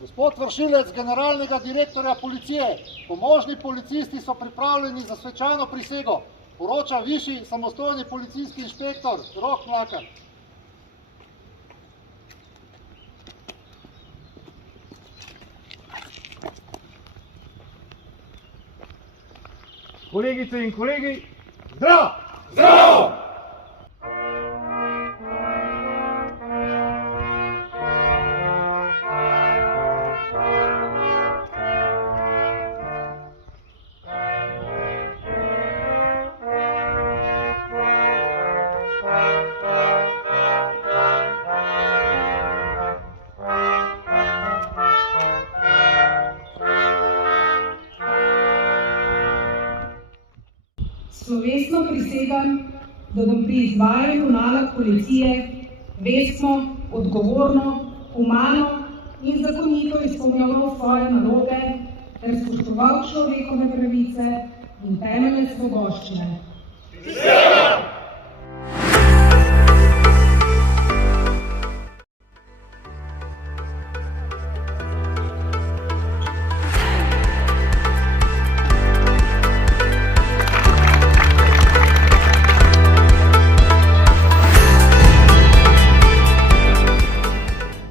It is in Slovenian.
Gospod vršilec generalnega direktorja policije, pomožni policisti so pripravljeni za svečano prisego, poroča višji samostojni policijski inšpektor Rok Mlakar. Kolegice in kolegi, zdrav! Zdrav! Slovesno prisegam, da bom pri izvajanju nalog policije vestno, odgovorno, humano in zakonito izpolnjeval svoje naloge ter spoštoval človekove pravice in temeljne svoboščine.